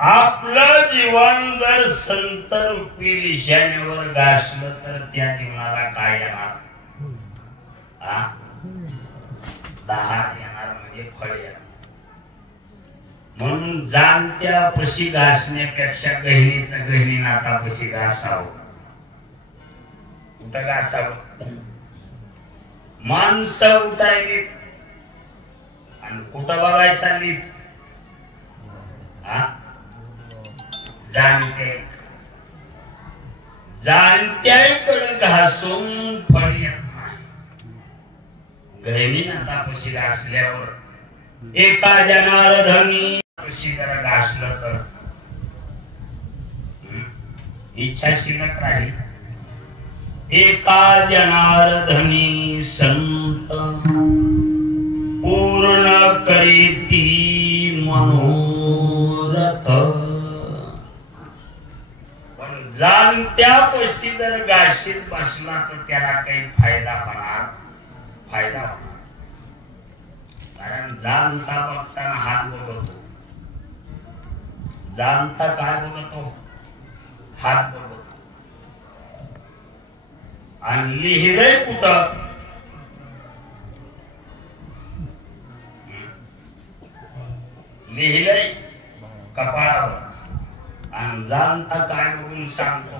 आपलं जीवन जर संत रूपी ईशान्येवर गाठलं तर त्या जीवनाला काय येणार? 10 येणार म्हणजे फळ येणार. म्हणून जाणत्या पशी घासण्यापेक्षा गहिनी नातापशी घासावं. कुठं घासावं? माणसं उठायली आणि कुठं बघायचा नीत? जाणत्याकडे घासून फळ येत नाही. गहिनी नातापशी घासल्यावर एका जनार्दनी पशी जरा घासलं तर इच्छा शिल्लक राहील. एका जनार्दनी संत पूर्ण करीती मनोरथ. पण जाणत्यापाशी जर गाशीत बसला तर त्याला काही फायदा होणार? कारण जाणता बघताना हात बघतो. जाणता काय बघतो? हात बघतो. आणि लिहिलंय कुठं? लिहिलंय कपाळावर. आणि जाणता काय बघून सांगतो?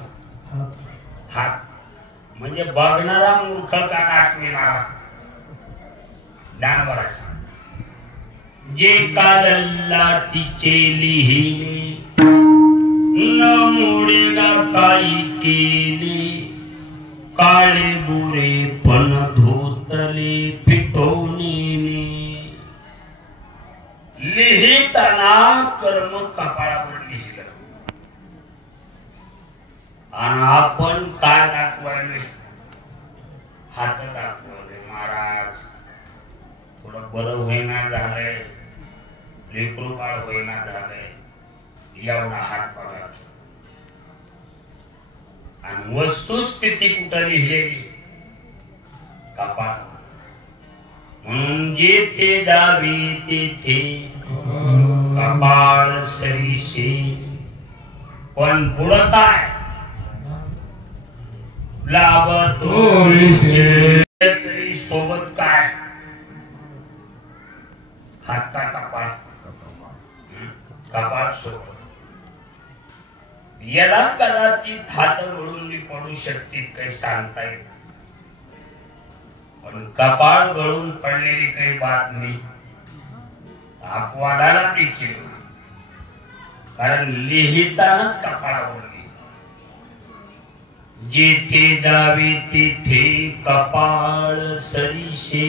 हात. म्हणजे बघणारा मूर्ख का दाखविणारा? ज्ञानवर असा. जे कालल्लाटीचे लिहिले न मोडेगा काही केले. काळे गोरे पण धोतले फिटवणे. लिहिताना कर्म कपाळावर लिहिलं. आणि आपण काय दाखवायले? हात दाखवले. महाराज थोडं बरं होईना झालंय, लेकरू बाळ होईना झालंय, एवढा हात बघा. आणि वस्तुस्थिती कुठं लिहिलेली? कपाळ. म्हणून जेथे जावी तेथे कपाळ सरीसे. पण पुढं काय? लाभतो विषय. सोबत काय? हात का कपाळ? कपाळ सोबत. याला कदाचित हात गळून पडू शकतील, काही सांगता येत. पण कपाळ गळून पडलेली काही बातमी अपवादाला देखील. कारण लिहितानाच कपाळावर जेथे जावे तेथे कपाळ सरीसे.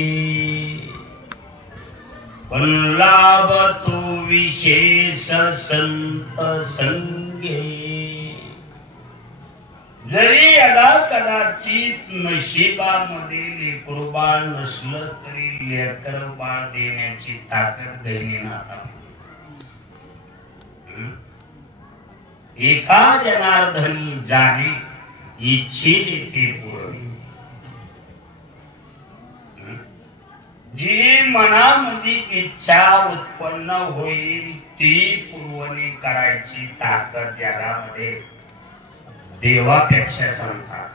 पण लाभ तो विशेष संत संगे. जरी याला कदाचित नशिबामध्ये लेकरू बाळ नसलं तरी लेकर बाळ देण्याची ताकद गहिनीनाथ. एका जनार्दनी जाणे इच्छिले ते पुरवी. जी मनामध्ये इच्छा उत्पन्न होईल ती पुरवणी करायची ताकद जगामध्ये देवापेक्षा सांगतात.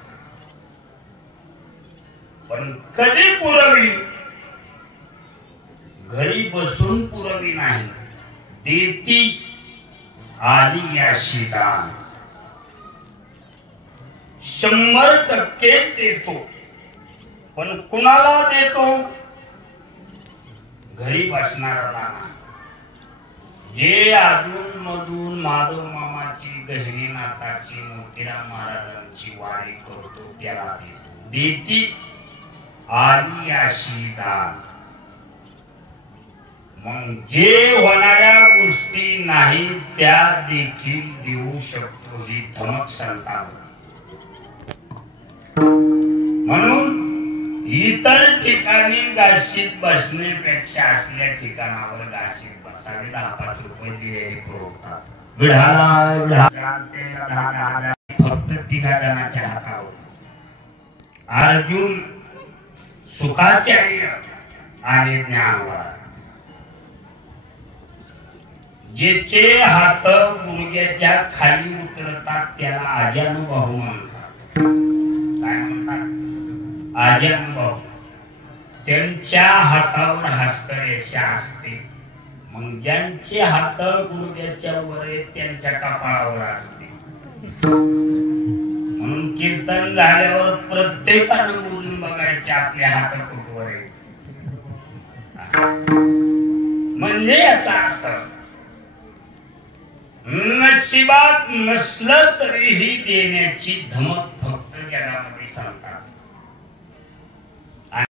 पण कधी पुरवी? घरी बसून पुरवी नाही. देती आली या शिदान. 100% देतो. पण कुणाला देतो? घरी बसणाऱ्याला. जे अधून मधून माधव मामाची गहिनीनाथाची मोतीराम महाराजांची वारी करतो त्याला देतो. देती आली अशी दान. मग जे होणाऱ्या गोष्टी नाही त्या देखील देऊ शकतो ही धमक संतांना. म्हणून इतर ठिकाणी गाशीत बसण्यापेक्षा असल्या ठिकाणावर गाशीत बसावे. 10-5 रुपये दिलेले पुरवतात. फक्त 3 जणांच्या हातावर. अर्जुन सुखाचार्य आणि ज्ञानवर. ज्याचे हात गुडघ्याच्या खाली उतरतात त्याला आजानुभव म्हणतात. काय म्हणतात? आजानुभव. त्यांच्या हातावर हस्तरेषा असते. मग ज्यांचे हात गुडघ्याच्या वर आहेत त्यांच्या कपाळावर असते. म्हणून कीर्तन झाल्यावर प्रत्येकानं मोजून बघायचे आपले हात कुठवर आहेत. म्हणजे याचा अर्थ नशिबात नसलं तरीही देण्याची धमक फक्त जगामध्ये सांगतात.